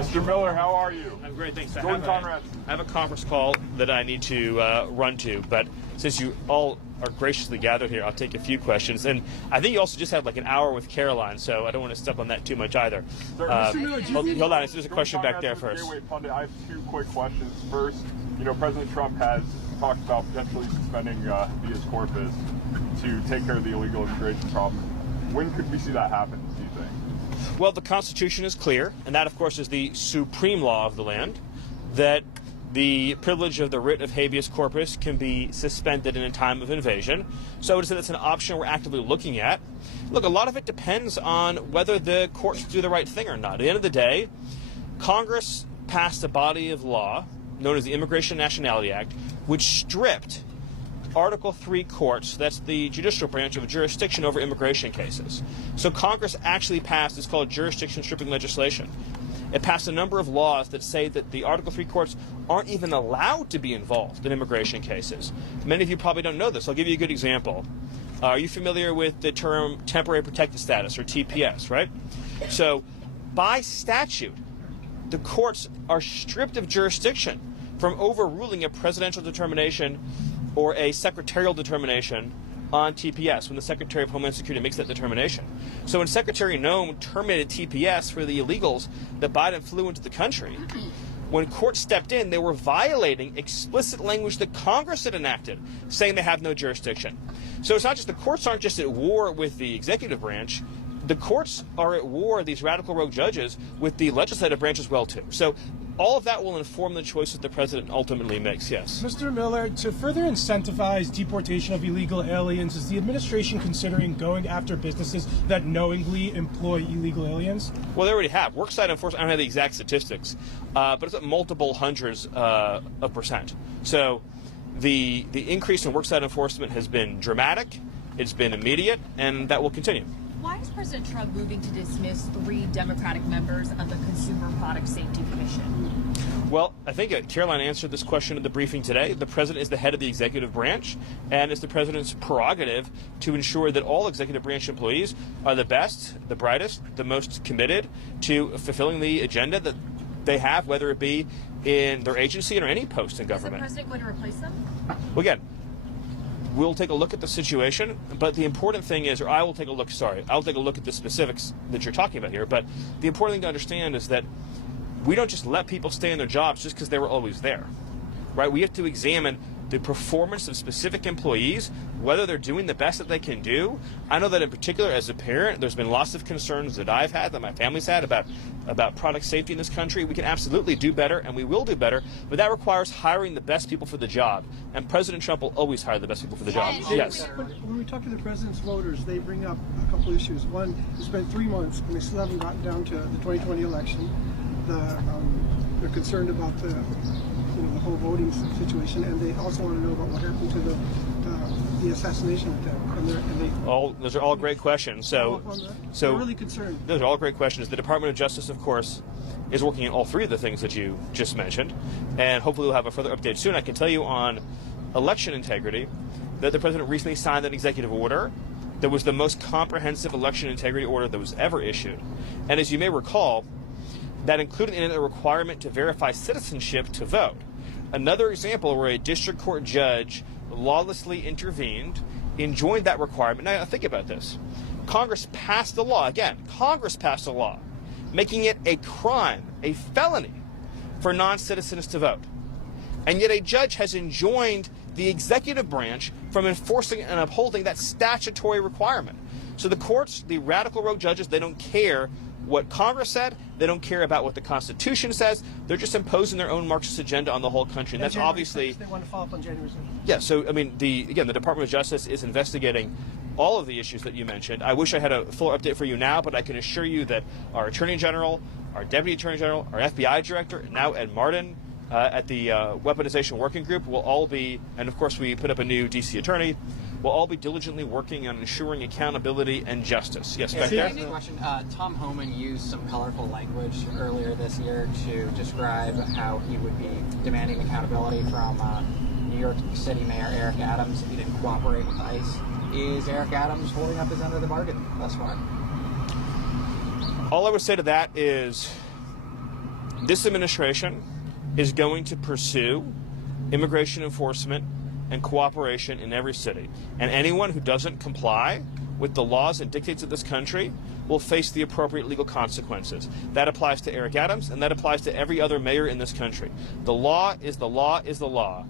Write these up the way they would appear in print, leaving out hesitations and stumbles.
Mr. Miller, how are you? I'm great, thanks. Jordan Conrad. I have a conference call that I need to run to, but since you all are graciously gathered here, I'll take a few questions. And I think you also just had like an hour with Caroline, so I don't want to step on that too much either. Hold on, there's a question back there first. Pundit, I have two quick questions. First, President Trump has talked about potentially suspending Habeas Corpus to take care of the illegal immigration problem. When could we see that happen, do you think? Well, the Constitution is clear, and that, of course, is the supreme law of the land, that the privilege of the writ of habeas corpus can be suspended in a time of invasion. So I would say that's an option we're actively looking at. Look, a lot of it depends on whether the courts do the right thing or not. At the end of the day, Congress passed a body of law known as the Immigration and Nationality Act, which stripped Article 3 courts, that's the judicial branch, of jurisdiction over immigration cases. So Congress actually passed, it's called jurisdiction stripping legislation. It passed a number of laws that say that the Article 3 courts aren't even allowed to be involved in immigration cases. Many of you probably don't know this. I'll give you a good example. Are you familiar with the term temporary protected status, or TPS, right? So by statute, the courts are stripped of jurisdiction from overruling a presidential determination or a secretarial determination on TPS when the Secretary of Homeland Security makes that determination. So when Secretary Noem terminated TPS for the illegals that Biden flew into the country, when courts stepped in, they were violating explicit language that Congress had enacted, saying they have no jurisdiction. So it's not just the courts aren't just at war with the executive branch. The courts are at war, these radical rogue judges, with the legislative branch as well, too. So all of that will inform the choices the president ultimately makes, yes. Mr. Miller, to further incentivize deportation of illegal aliens, is the administration considering going after businesses that knowingly employ illegal aliens? Well, they already have. Worksite enforcement, I don't have the exact statistics, but it's at multiple hundreds of percent. So the increase in worksite enforcement has been dramatic, it's been immediate, and that will continue. Why is President Trump moving to dismiss 3 Democratic members of the Consumer Product Safety Commission? Well, I think Caroline answered this question in the briefing today. The president is the head of the executive branch, and it's the president's prerogative to ensure that all executive branch employees are the best, the brightest, the most committed to fulfilling the agenda that they have, whether it be in their agency or any post in government. Is the president going to replace them? Well, again, we'll take a look at the situation, but the important thing is, I'll take a look at the specifics that you're talking about here, but the important thing to understand is that we don't just let people stay in their jobs just because they were always there, right? We have to examine the performance of specific employees, whether they're doing the best that they can do. I know that in particular, as a parent, there's been lots of concerns that I've had, that my family's had about product safety in this country. We can absolutely do better, and we will do better, but that requires hiring the best people for the job. And President Trump will always hire the best people for the job. Yes. When we talk to the president's voters, they bring up a couple issues. One, it's been 3 months, and they still haven't gotten down to the 2020 election. They're concerned about the whole voting situation, and they also want to know about what happened to the assassination attempt. Those are all great questions. So they're really concerned. Those are all great questions. The Department of Justice, of course, is working on all 3 of the things that you just mentioned, and hopefully we'll have a further update soon. I can tell you on election integrity that the president recently signed an executive order that was the most comprehensive election integrity order that was ever issued. And as you may recall, that included in it a requirement to verify citizenship to vote. Another example where a district court judge lawlessly intervened, enjoined that requirement. Now think about this. Congress passed a law, making it a crime, a felony, for non-citizens to vote. And yet a judge has enjoined the executive branch from enforcing and upholding that statutory requirement. So the courts, the radical rogue judges, they don't care what Congress said. They don't care about what the Constitution says. They're just imposing their own Marxist agenda on the whole country. And that's obviously... They want to follow up on January 6th. Yeah, so, I mean, the Department of Justice is investigating all of the issues that you mentioned. I wish I had a fuller update for you now, but I can assure you that our Attorney General, our Deputy Attorney General, our FBI Director, now Ed Martin, at the Weaponization Working Group will all be, and of course we put up a new D.C. attorney, will all be diligently working on ensuring accountability and justice. Yes, back there? Question. Tom Homan used some colorful language earlier this year to describe how he would be demanding accountability from New York City Mayor Eric Adams if he didn't cooperate with ICE. Is Eric Adams holding up his end of the bargain thus far? All I would say to that is This administration is going to pursue immigration enforcement and cooperation in every city. And anyone who doesn't comply with the laws and dictates of this country will face the appropriate legal consequences. That applies to Eric Adams, and that applies to every other mayor in this country. The law is the law is the law.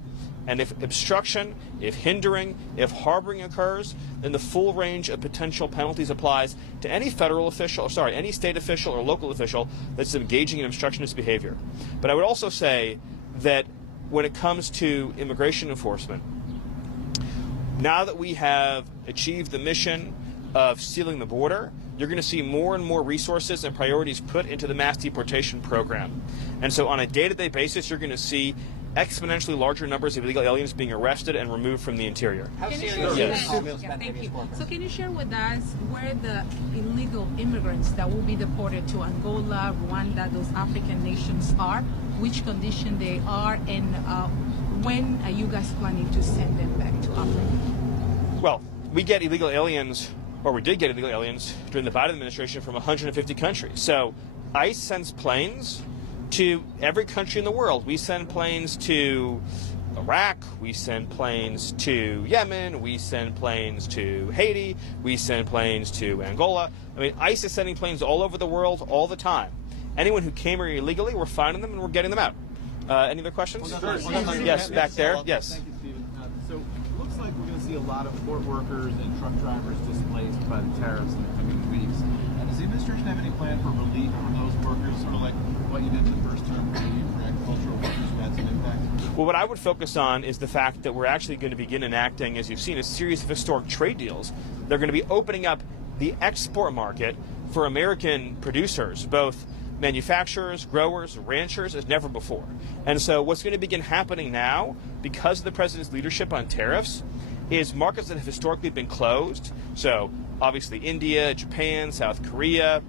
And if obstruction, if hindering, if harboring occurs, then the full range of potential penalties applies to any federal official, any state official or local official that's engaging in obstructionist behavior. But I would also say that when it comes to immigration enforcement, now that we have achieved the mission of sealing the border, you're going to see more and more resources and priorities put into the mass deportation program. And so on a day-to-day basis, you're going to see exponentially larger numbers of illegal aliens being arrested and removed from the interior. How Can you serious share is with the us- Suspending Thank you. Habeas Corpus? So can you share with us where the illegal immigrants that will be deported to Angola, Rwanda, those African nations are, which condition they are, and when are you guys planning to send them back to Africa? Well, we get illegal aliens, or we did get illegal aliens during the Biden administration from 150 countries. So ICE sends planes to every country in the world. We send planes to Iraq, we send planes to Yemen, we send planes to Haiti, we send planes to Angola. I mean, ICE is sending planes all over the world all the time. Anyone who came here illegally, we're finding them and we're getting them out. Any other questions? Yes, back there. Yes. Thank you, Stephen. So it looks like we're going to see a lot of port workers and truck drivers displaced by the tariffs in the coming weeks. And does the administration have any plan for relief for those workers, sort of like what you did in the first term for agricultural workers who had some impact? Well, what I would focus on is the fact that we're actually going to begin enacting, as you've seen, a series of historic trade deals. They're going to be opening up the export market for American producers, both manufacturers, growers, ranchers, as never before. And so what's going to begin happening now, because of the president's leadership on tariffs, is markets that have historically been closed, so obviously India, Japan, South Korea,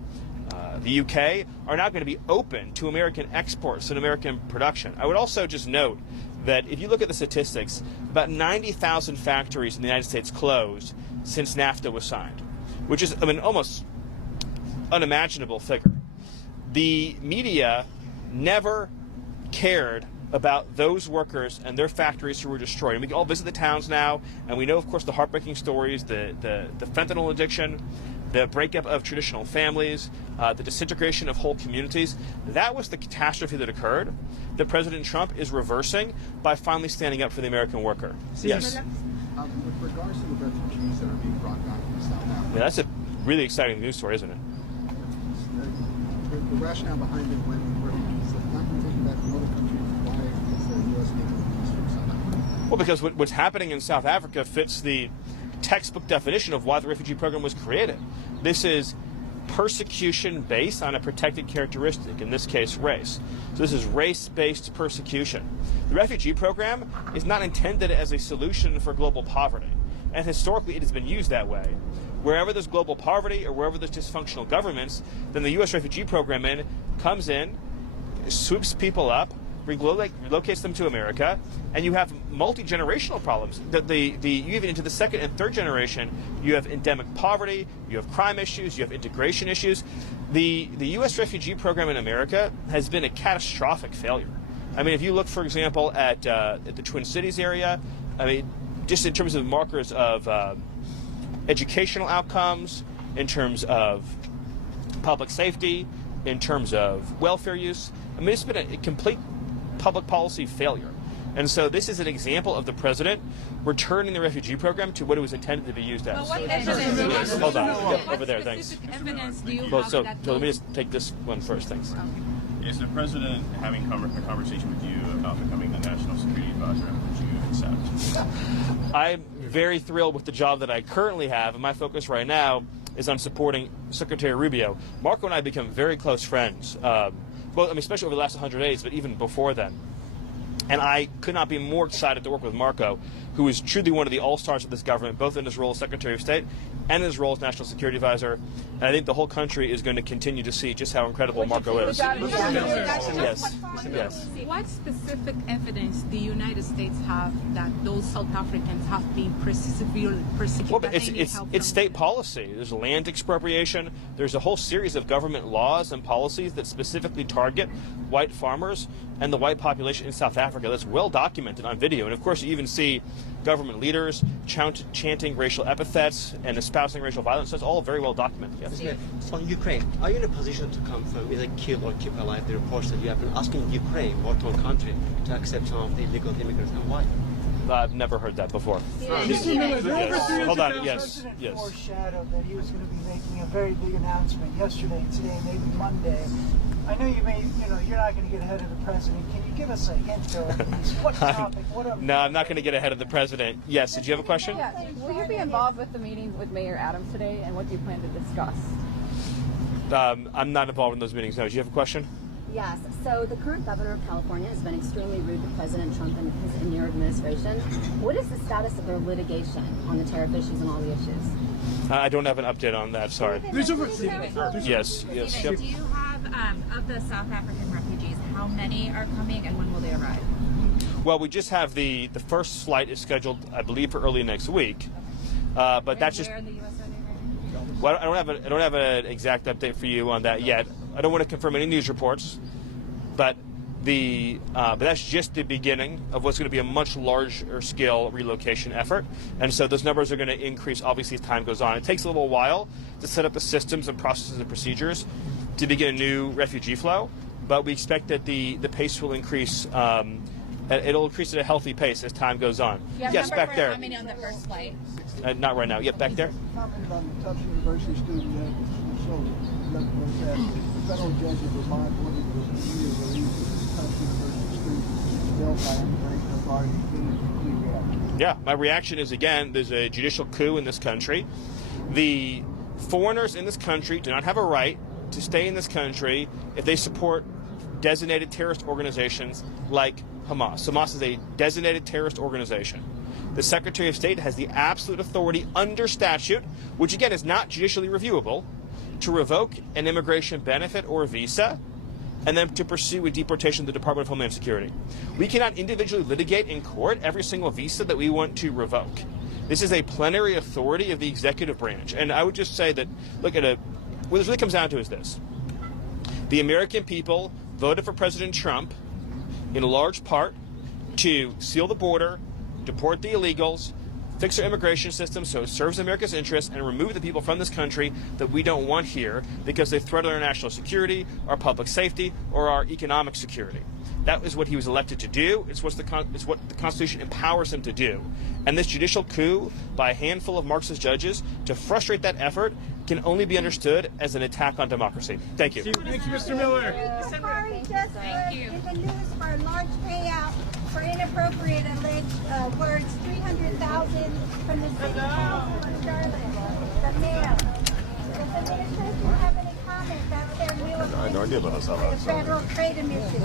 the UK, are now going to be open to American exports and American production. I would also just note that if you look at the statistics, about 90,000 factories in the United States closed since NAFTA was signed, which is, almost unimaginable figure. The media never cared about those workers and their factories who were destroyed. And we can all visit the towns now, and we know, of course, the heartbreaking stories, the fentanyl addiction, the breakup of traditional families, the disintegration of whole communities. That was the catastrophe that occurred that President Trump is reversing by finally standing up for the American worker. Yes. With regards to the refugees that are being brought back from South Africa, Yeah, that's a really exciting news story, isn't it? the rationale behind it when refugees have not been taken back from other countries, why is the U.S. taking refugees from South Africa? Well, because what's happening in South Africa fits the textbook definition of why the refugee program was created. This is persecution based on a protected characteristic, in this case, race. So this is race-based persecution. The refugee program is not intended as a solution for global poverty, and historically it has been used that way. Wherever there's global poverty or wherever there's dysfunctional governments, then the U.S. refugee program comes in, swoops people up, relocates them to America, and you have multi-generational problems. You even into the second and third generation, you have endemic poverty, you have crime issues, you have integration issues. The U.S. refugee program in America has been a catastrophic failure. I mean, if you look, for example, at the Twin Cities area, I mean, just in terms of markers of educational outcomes, in terms of public safety, in terms of welfare use, I mean, it's been a complete public policy failure. And so this is an example of the president returning the refugee program to what it was intended to be used as. What evidence? Hold on, over there, thanks. Specific evidence do you Well, have so that let me just take this one first, thanks. Is the president having a conversation with you about becoming the national security advisor and what you accept? I'm very thrilled with the job that I currently have, and my focus right now is on supporting Secretary Rubio. Marco and I become very close friends, especially over the last 100 days, but even before then. And I could not be more excited to work with Marco, who is truly one of the all-stars of this government, both in his role as Secretary of State and in his role as National Security Advisor. And I think the whole country is going to continue to see just how incredible Marco is. Yes. What specific evidence the United States have that those South Africans have been severely persecuted? Well, it's state policy. There's land expropriation. There's a whole series of government laws and policies that specifically target white farmers and the white population in South Africa. That's well documented on video. And of course, you even see government leaders chanting racial epithets and espousing racial violence. That's all very well documented. Yes. On Ukraine, are you in a position to confirm either kill or keep alive the reports that you have been asking Ukraine, war-torn country, to accept some of the illegal immigrants, and why? I've never heard that before. Yes. Hold on. Yes. President foreshadowed that he was going to be making a very big announcement yesterday, today, maybe Monday. I know you're not going to get ahead of the president. Can you give us a hint, though, at least? What topic? No, I'm not going to get ahead of the president. Yes. Did you have a question? Yeah. Will you be involved with the meeting with Mayor Adams today, and what do you plan to discuss? I'm not involved in those meetings. No. Do you have a question? Yes. So the current governor of California has been extremely rude to President Trump and your administration. What is the status of their litigation on the tariff issues and all the issues? I don't have an update on that. Sorry. Yes. Yep. Do you have, of the South African refugees, how many are coming and when will they arrive? Well, we just have the first flight is scheduled, I believe, for early next week. But that's just. Where in the U.S. are they arriving? Well, I don't have an exact update for you on that yet. I don't want to confirm any news reports, but that's just the beginning of what's going to be a much larger scale relocation effort. And so those numbers are going to increase, obviously, as time goes on. It takes a little while to set up the systems and processes and procedures to begin a new refugee flow, but we expect that the pace will increase. It'll increase at a healthy pace as time goes on. Yes, back there. How many on the first flight? Not right now. Yep, back there. Commented on the Tufts University student that showed that the federal judge of Vermont ordered the immediate release of the Tufts University student held by immigration authorities. Complete reaction. Yeah, my reaction is, again, there's a judicial coup in this country. The foreigners in this country do not have a right to stay in this country if they support designated terrorist organizations like Hamas. Hamas is a designated terrorist organization. The Secretary of State has the absolute authority under statute, which again is not judicially reviewable, to revoke an immigration benefit or visa and then to pursue a deportation to the Department of Homeland Security. We cannot individually litigate in court every single visa that we want to revoke. This is a plenary authority of the executive branch. And I would just say that, what this really comes down to is this. The American people voted for President Trump in large part to seal the border, deport the illegals, fix our immigration system so it serves America's interests, and remove the people from this country that we don't want here because they threaten our national security, our public safety, or our economic security. That is what he was elected to do. It's what the Constitution empowers him to do. And this judicial coup by a handful of Marxist judges to frustrate that effort can only be understood as an attack on democracy. Thank you. Thank you, Mr. Miller. Thank you. In the news for a large payout for inappropriate alleged words, $300,000 from the city council of Charlotte, the mayor. Does the administration have any comment? That's their new appointment to the Federal Trade Commission.